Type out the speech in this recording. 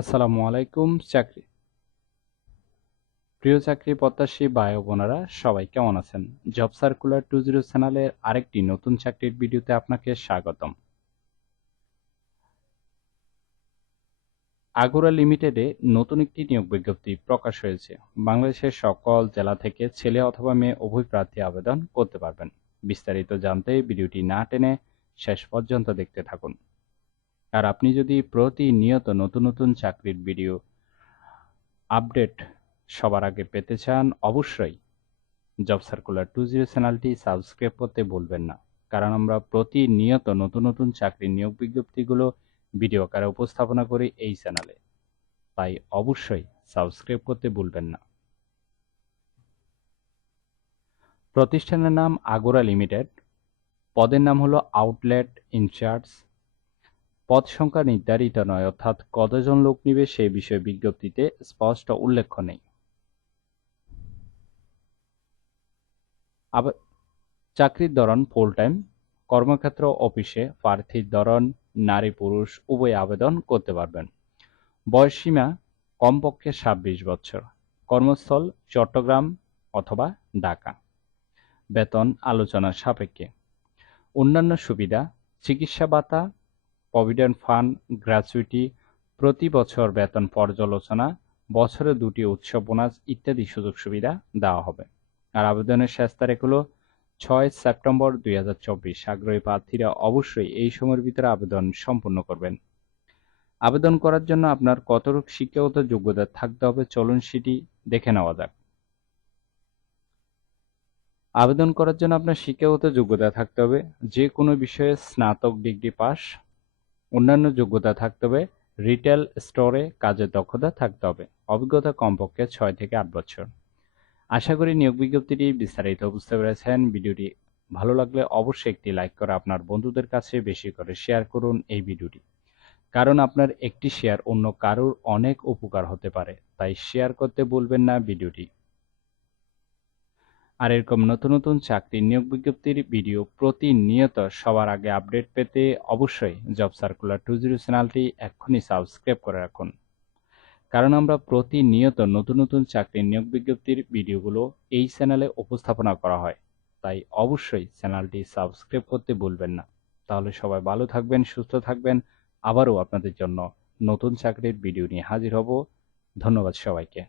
আসসালামু আলাইকুম। প্রিয় চাকরি প্রত্যাশী ভাই ও বোনেরা, সবাই কেমন আছেন? জব সার্কুলার 20 চ্যানেলের আরেকটি নতুন চাকরির ভিডিওতে আপনাকে স্বাগতম। আগুরা লিমিটেডে নতুন একটি নিয়োগ বিজ্ঞপ্তি প্রকাশ হয়েছে। বাংলাদেশের সকল জেলা থেকে ছেলে অথবা মেয়ে উভয় প্রার্থী আবেদন করতে পারবেন। বিস্তারিত জানতে ভিডিওটি না টেনে শেষ পর্যন্ত দেখতে থাকুন। আর আপনি যদি প্রতিনিয়ত নতুন নতুন চাকরির ভিডিও আপডেট সবার আগে পেতে চান, অবশ্যই জব সার্কুলার 20 চ্যানেলটি সাবস্ক্রাইব করতে ভুলবেন না, কারণ আমরা প্রতিনিয়ত নতুন নতুন চাকরির নিয়োগ বিজ্ঞপ্তিগুলো ভিডিও আকারে উপস্থাপনা করি এই চ্যানেলে, তাই অবশ্যই সাবস্ক্রাইব করতে ভুলবেন না। প্রতিষ্ঠানের নাম আগুরা লিমিটেড, পদের নাম হলো আউটলেট ইনচার্জ। পদ সংখ্যা নির্ধারিত নয়, অর্থাৎ কতজন লোক নিবে সেই বিষয়ে বিজ্ঞপ্তিতে স্পষ্ট উল্লেখ নেই। আবার চাকরির ধরন ফুল টাইম, কর্মক্ষেত্র অফিসে, প্রার্থীর ধরন নারী পুরুষ উভয় আবেদন করতে পারবেন। বয়সসীমা কমপক্ষে 26 বছর। কর্মস্থল চট্টগ্রাম অথবা ঢাকা। বেতন আলোচনা সাপেক্ষে। অন্যান্য সুবিধা: চিকিৎসা ভাতা, প্রভিডেন্ট ফান্ড, গ্র্যাচুইটি, প্রতি বছর বেতন পর্যালোচনা, বছরে 2টি উৎসব বোনাস ইত্যাদি সুযোগ সুবিধা দেওয়া হবে। আর আবেদনের শেষ তারিখ হলো 6 সেপ্টেম্বর 2024। আগ্রহী প্রার্থীরা অবশ্যই এই সময়ের ভিতরে আবেদন সম্পন্ন করবেন। আবেদন করার জন্য আপনার কতটুকু শিক্ষাগত যোগ্যতা থাকতে হবে, চলুন সেটি দেখে নেওয়া যাক। আবেদন করার জন্য আপনার শিক্ষাগত যোগ্যতা থাকতে হবে যে কোনো বিষয়ে স্নাতক ডিগ্রি পাস। অন্যান্য যোগ্যতা থাকতে হবে রিটেল স্টোরে কাজের দক্ষতা থাকতে হবে। অভিজ্ঞতা কমপক্ষে 6 থেকে 8 বছর। আশা করি নিয়োগ বিজ্ঞপ্তিটি বিস্তারিত বুঝতে পেরেছেন। ভিডিওটি ভালো লাগলে অবশ্যই একটি লাইক করে আপনার বন্ধুদের কাছে বেশি করে শেয়ার করুন এই ভিডিওটি, কারণ আপনার একটি শেয়ার অন্য কারোর অনেক উপকার হতে পারে, তাই শেয়ার করতে ভুলবেন না ভিডিওটি। আর এরকম নতুন নতুন চাকরির নিয়োগ বিজ্ঞপ্তির ভিডিও প্রতিনিয়ত সবার আগে আপডেট পেতে অবশ্যই জব সার্কুলার 20 চ্যানেলটি এক্ষুনি সাবস্ক্রাইব করে রাখুন, কারণ আমরা প্রতিনিয়ত নতুন নতুন চাকরির নিয়োগ বিজ্ঞপ্তির ভিডিওগুলো এই চ্যানেলে উপস্থাপনা করা হয়, তাই অবশ্যই চ্যানেলটি সাবস্ক্রাইব করতে ভুলবেন না। তাহলে সবাই ভালো থাকবেন, সুস্থ থাকবেন। আবারও আপনাদের জন্য নতুন চাকরির ভিডিও নিয়ে হাজির হব। ধন্যবাদ সবাইকে।